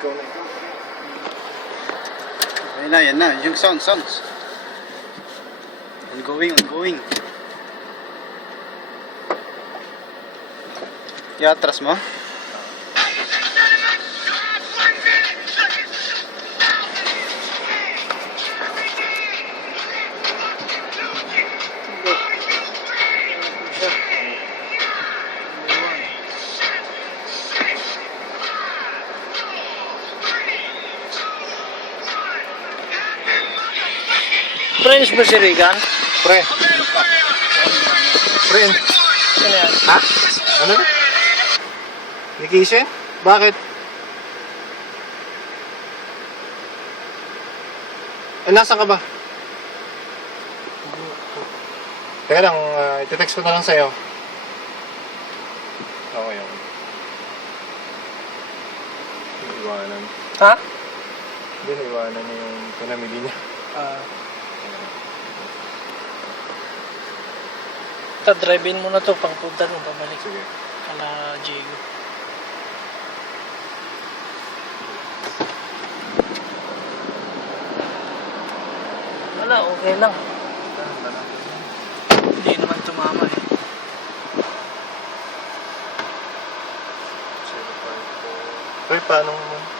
Ikaw na. Ayun na, yan na. Yung sound, sounds. Ongoing, ongoing. Iatras mo? Friends ba si Regan? Pre. Pre. Ano yan? Ha? Ano na? Vacation? Bakit? Eh, nasaan ka ba? Teka lang, uh, iti-text ko na lang sa'yo. Okay, okay. Iwanan. Ha? Hindi, naiwanan niya yung pinamili niya. Ah. Ta-drive-in mo na to pang punta mo pabalik. Sige. Kala Diego. Wala, okay lang. Hindi naman tumama eh. Pre, paano mo?